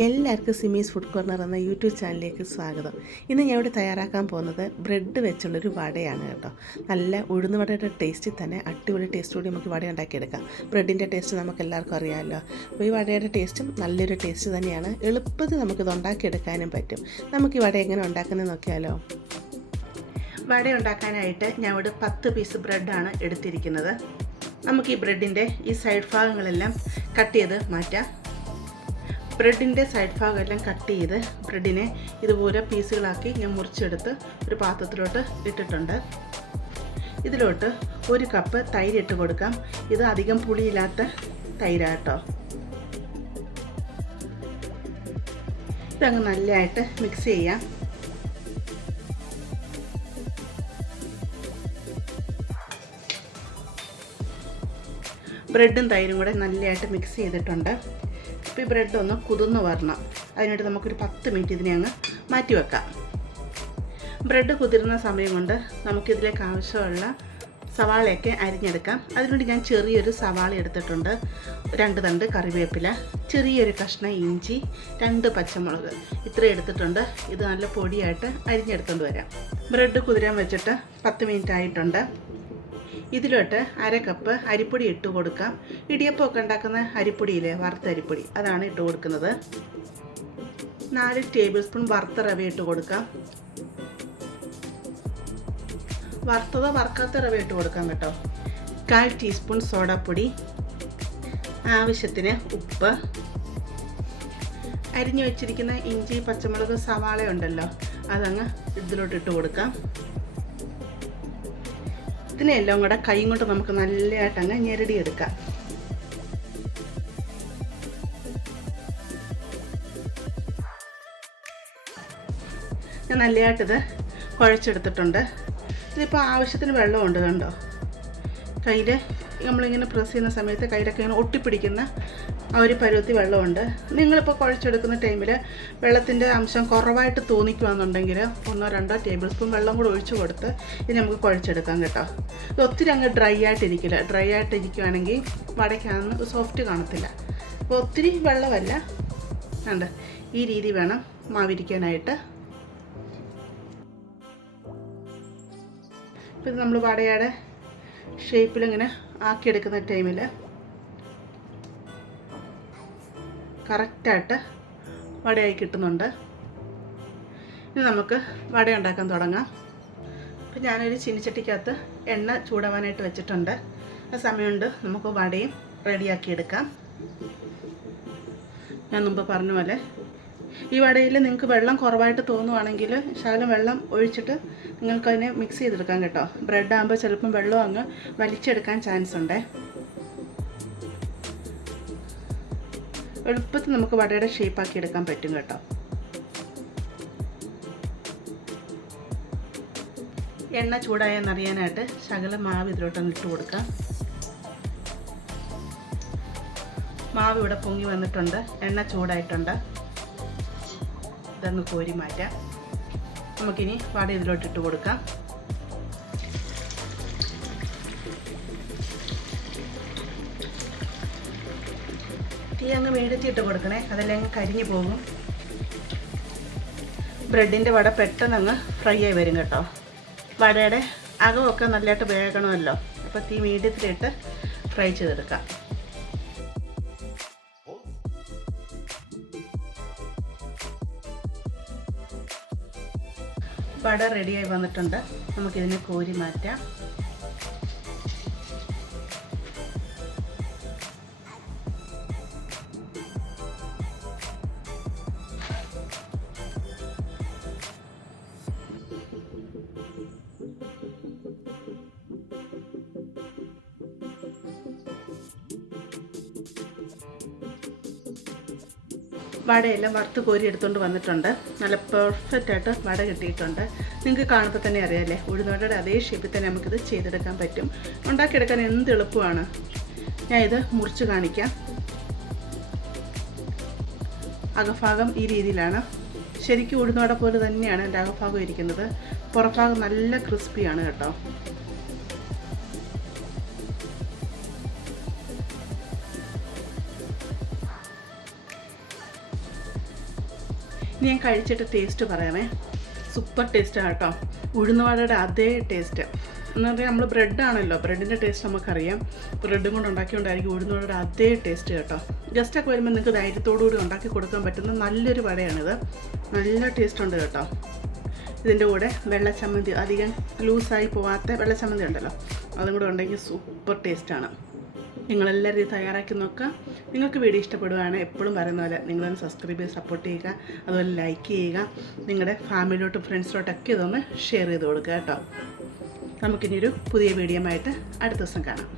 എല്ലാവർക്കും സിമീസ് food corner എന്ന YouTube ചാനലിലേക്ക് സ്വാഗതം. ഇന്ന് ഞാൻ ഇവിടെ തയ്യാറാക്കാൻ പോകുന്നത് ബ്രെഡ് വെച്ചുള്ളൊരു വടയാണ് കേട്ടോ. നല്ല ഉഴുന്ന് വടയുടെ ടേസ്റ്റിൽ തന്നെ അടിപൊളി ടേസ്റ്റോടെ നമുക്ക് വട ഉണ്ടാക്കിയെടുക്കാം. ബ്രെഡിൻ്റെ ടേസ്റ്റ് നമുക്ക് എല്ലാവർക്കും അറിയാമല്ലോ. അപ്പോൾ ഈ വടയുടെ ടേസ്റ്റും നല്ലൊരു ടേസ്റ്റ് തന്നെയാണ്. എളുപ്പത്തിൽ നമുക്കിത് ഉണ്ടാക്കിയെടുക്കാനും പറ്റും. നമുക്ക് ഈ വട എങ്ങനെ ഉണ്ടാക്കുന്നത് നോക്കിയാലോ. വട ഉണ്ടാക്കാനായിട്ട് ഞാൻ ഇവിടെ 10 പീസ് ബ്രെഡാണ് എടുത്തിരിക്കുന്നത്. നമുക്ക് ഈ ബ്രെഡിൻ്റെ ഈ സൈഡ് ഭാഗങ്ങളെല്ലാം കട്ട് ചെയ്ത് മാറ്റാം. ബ്രെഡിൻ്റെ സൈഡ് ഭാഗമെല്ലാം കട്ട് ചെയ്ത് ബ്രെഡിനെ ഇതുപോലെ പീസുകളാക്കി ഞാൻ മുറിച്ചെടുത്ത് ഒരു പാത്രത്തിലോട്ട് ഇട്ടിട്ടുണ്ട്. ഇതിലോട്ട് 1 കപ്പ് തൈര് ഇട്ട് കൊടുക്കാം. ഇത് അധികം പുളിയില്ലാത്ത തൈരാട്ടോ. ഇതങ്ങ് നല്ലതായിട്ട് മിക്സ് ചെയ്യാം. ബ്രെഡും തൈരും കൂടെ നല്ലതായിട്ട് മിക്സ് ചെയ്തിട്ടുണ്ട്. ഇപ്പോൾ ഈ ബ്രെഡ് ഒന്ന് കുതിർന്ന് വരണം. അതിനായിട്ട് നമുക്കൊരു 10 മിനിറ്റ് ഇതിനെ അങ്ങ് മാറ്റി വെക്കാം. ബ്രെഡ് കുതിരുന്ന സമയം കൊണ്ട് നമുക്കിതിലേക്ക് ആവശ്യമുള്ള സവാളയൊക്കെ അരിഞ്ഞെടുക്കാം. അതിനുവേണ്ടി ഞാൻ ചെറിയൊരു സവാള എടുത്തിട്ടുണ്ട്, 2 തണ്ട് കറിവേപ്പില, ചെറിയൊരു കഷ്ണം ഇഞ്ചി, 2 പച്ചമുളക് ഇത്ര എടുത്തിട്ടുണ്ട്. ഇത് നല്ല പൊടിയായിട്ട് അരിഞ്ഞെടുത്തുകൊണ്ട് വരാം. ബ്രെഡ് കുതിരാൻ വെച്ചിട്ട് 10 മിനിറ്റ് ആയിട്ടുണ്ട്. ഇതിലോട്ട് 1/2 കപ്പ് അരിപ്പൊടി ഇട്ട് കൊടുക്കാം. ഇടിയപ്പമൊക്കെ ഉണ്ടാക്കുന്ന അരിപ്പൊടിയില്ലേ, വറുത്ത അരിപ്പൊടി, അതാണ് ഇട്ട് കൊടുക്കുന്നത്. 4 ടേബിൾ സ്പൂൺ വറുത്ത റവ ഇട്ട് കൊടുക്കാം. വറുത്തതോ വറുക്കാത്ത റവ ഇട്ട് കൊടുക്കാം കേട്ടോ. 1/4 ടീസ്പൂൺ സോഡാപ്പൊടി, ആവശ്യത്തിന് ഉപ്പ്, അരിഞ്ഞു വെച്ചിരിക്കുന്ന ഇഞ്ചി, പച്ചമുളക്, സവാള ഉണ്ടല്ലോ, അതങ്ങ് ഇതിലോട്ട് ഇട്ട് കൊടുക്കാം. ഇതിനെല്ലാം കൂടെ കൈ കൊണ്ട് നമുക്ക് നല്ലതായിട്ട് അങ്ങ് ഞെരടിയെടുക്കാം. ഞാൻ നല്ലതായിട്ടിത് കുഴച്ചെടുത്തിട്ടുണ്ട്. ഇതിപ്പോൾ ആവശ്യത്തിന് വെള്ളമുണ്ട് കണ്ടോ. കയ്യിൽ നമ്മളിങ്ങനെ പ്രസ് ചെയ്യുന്ന സമയത്ത് കയ്യിലൊക്കെ ഇങ്ങനെ ഒട്ടിപ്പിടിക്കുന്ന ആ ഒരു പരുവത്തി വെള്ളമുണ്ട്. നിങ്ങളിപ്പോൾ കുഴച്ചെടുക്കുന്ന ടൈമിൽ വെള്ളത്തിൻ്റെ അംശം കുറവായിട്ട് തോന്നിക്കുകയാണെന്നുണ്ടെങ്കിൽ 1-2 ടേബിൾ സ്പൂൺ വെള്ളം കൂടെ ഒഴിച്ച് കൊടുത്ത് ഇത് നമുക്ക് കുഴച്ചെടുക്കാം കേട്ടോ. ഇത് ഒത്തിരി അങ്ങ് ഡ്രൈ ആയിട്ടിരിക്കില്ല. ഡ്രൈ ആയിട്ടിരിക്കുകയാണെങ്കിൽ വടയ്ക്കാന്ന് സോഫ്റ്റ് കാണത്തില്ല. അപ്പോൾ ഒത്തിരി വെള്ളമല്ല, ഉണ്ട് ഈ രീതി വേണം മാവിരിക്കാനായിട്ട്. ഇപ്പം നമ്മൾ വടയുടെ ഷേപ്പിലിങ്ങനെ ആക്കിയെടുക്കുന്ന ടൈമിൽ കറക്റ്റായിട്ട് വടയായി കിട്ടുന്നുണ്ട്. ഇനി നമുക്ക് വട ഉണ്ടാക്കാൻ തുടങ്ങാം. അപ്പം ഞാനൊരു ചീനിച്ചട്ടിക്കകത്ത് എണ്ണ ചൂടാവാനായിട്ട് വെച്ചിട്ടുണ്ട്. ആ സമയമുണ്ട് നമുക്ക് വടയും റെഡിയാക്കിയെടുക്കാം. ഞാൻ മുമ്പ് പറഞ്ഞ പോലെ ഈ വടയിൽ നിങ്ങൾക്ക് വെള്ളം കുറവായിട്ട് തോന്നുവാണെങ്കിൽ ശകലം വെള്ളം ഒഴിച്ചിട്ട് നിങ്ങൾക്കതിനെ മിക്സ് ചെയ്തെടുക്കാം കേട്ടോ. ബ്രെഡ് ആകുമ്പോൾ ചിലപ്പം വെള്ളം അങ്ങ് വലിച്ചെടുക്കാൻ ചാൻസ് ഉണ്ട്. എളുപ്പത്തിൽ നമുക്ക് വടയുടെ ഷേപ്പാക്കി എടുക്കാൻ പറ്റും കേട്ടോ. എണ്ണ ചൂടായെന്നറിയാനായിട്ട് ശകലം മാവ് ഇതിലോട്ടൊന്ന് ഇട്ട് കൊടുക്കാം. മാവ് ഇവിടെ പൊങ്ങി വന്നിട്ടുണ്ട്, എണ്ണ ചൂടായിട്ടുണ്ട്. ഇതങ്ങ് കോരി മാറ്റാം. നമുക്കിനി വട ഇതിലോട്ടിട്ട് കൊടുക്കാം. തീ അങ്ങ് മേടിച്ചിട്ട് കൊടുക്കണേ, അതെല്ലാം കരിഞ്ഞു പോകും. ബ്രെഡിൻ്റെ വട പെട്ടെന്ന് അങ്ങ് ഫ്രൈ ആയി വരും കേട്ടോ. വടയുടെ അകമൊക്കെ നല്ലതായിട്ട് വേകണമല്ലോ. അപ്പോൾ തീ മീഡിയത്തിലിട്ട് ഫ്രൈ ചെയ്തെടുക്കാം. വട റെഡിയായി വന്നിട്ടുണ്ട്. നമുക്കിതിനെ കോരി മാറ്റാം. വടയെല്ലാം വറുത്ത് കോരി എടുത്തുകൊണ്ട് വന്നിട്ടുണ്ട്. നല്ല പെർഫെക്റ്റായിട്ട് വട കിട്ടിയിട്ടുണ്ട്. നിങ്ങൾക്ക് കാണുമ്പോൾ തന്നെ അറിയാമല്ലേ, ഉഴുന്നുവടയുടെ അതേ ഷേപ്പിൽ തന്നെ നമുക്കിത് ചെയ്തെടുക്കാൻ പറ്റും. ഉണ്ടാക്കിയെടുക്കാൻ എന്ത് എളുപ്പമാണ്. ഞാൻ ഇത് മുറിച്ച് കാണിക്കാം. അകഭാഗം ഈ രീതിയിലാണ്. ശരിക്കും ഉഴുന്നുവട പോലെ തന്നെയാണ് എൻ്റെ അകഭാഗം ഇരിക്കുന്നത്. പുറഭാഗം നല്ല ക്രിസ്പിയാണ് കേട്ടോ. ഞാൻ കഴിച്ചിട്ട് ടേസ്റ്റ് പറയാമേ. സൂപ്പർ ടേസ്റ്റാണ് കേട്ടോ. ഉഴുന്നുവടയുടെ അതേ ടേസ്റ്റ് എന്ന് പറഞ്ഞാൽ നമ്മൾ ബ്രെഡാണല്ലോ, ബ്രെഡിൻ്റെ ടേസ്റ്റ് നമുക്കറിയാം. ബ്രെഡും കൊണ്ട് ഉണ്ടാക്കിക്കൊണ്ടായിരിക്കും ഉഴുന്നുവടയുടെ അതേ ടേസ്റ്റ് കേട്ടോ. ഗസ്റ്റൊക്കെ വരുമ്പോൾ നിങ്ങൾക്ക് ധൈര്യത്തോടുകൂടി ഉണ്ടാക്കി കൊടുക്കാൻ പറ്റുന്ന നല്ലൊരു വടയാണിത്. നല്ല ടേസ്റ്റ് ഉണ്ട് കേട്ടോ. ഇതിൻ്റെ കൂടെ വെള്ളച്ചമ്മന്തി, അധികം ലൂസായി പോവാത്ത വെള്ളച്ചമ്മന്തി ഉണ്ടല്ലോ, അതും കൂടെ ഉണ്ടെങ്കിൽ സൂപ്പർ ടേസ്റ്റാണ്. നിങ്ങളെല്ലാവരും ഇത് തയ്യാറാക്കി നോക്കുക. നിങ്ങൾക്ക് വീഡിയോ ഇഷ്ടപ്പെടുകയാണ് എപ്പോഴും പറയുന്ന പോലെ നിങ്ങളൊന്ന് സബ്സ്ക്രൈബ് ചെയ്ത് സപ്പോർട്ട് ചെയ്യുക, അതുപോലെ ലൈക്ക് ചെയ്യുക. നിങ്ങളുടെ ഫാമിലിയിലോട്ടും ഫ്രണ്ട്സിലോട്ടൊക്കെ ഇതൊന്ന് ഷെയർ ചെയ്ത് കൊടുക്കുക കേട്ടോ. നമുക്കിനിയൊരു പുതിയ വീഡിയോ ആയിട്ട് അടുത്ത ദിവസം കാണാം.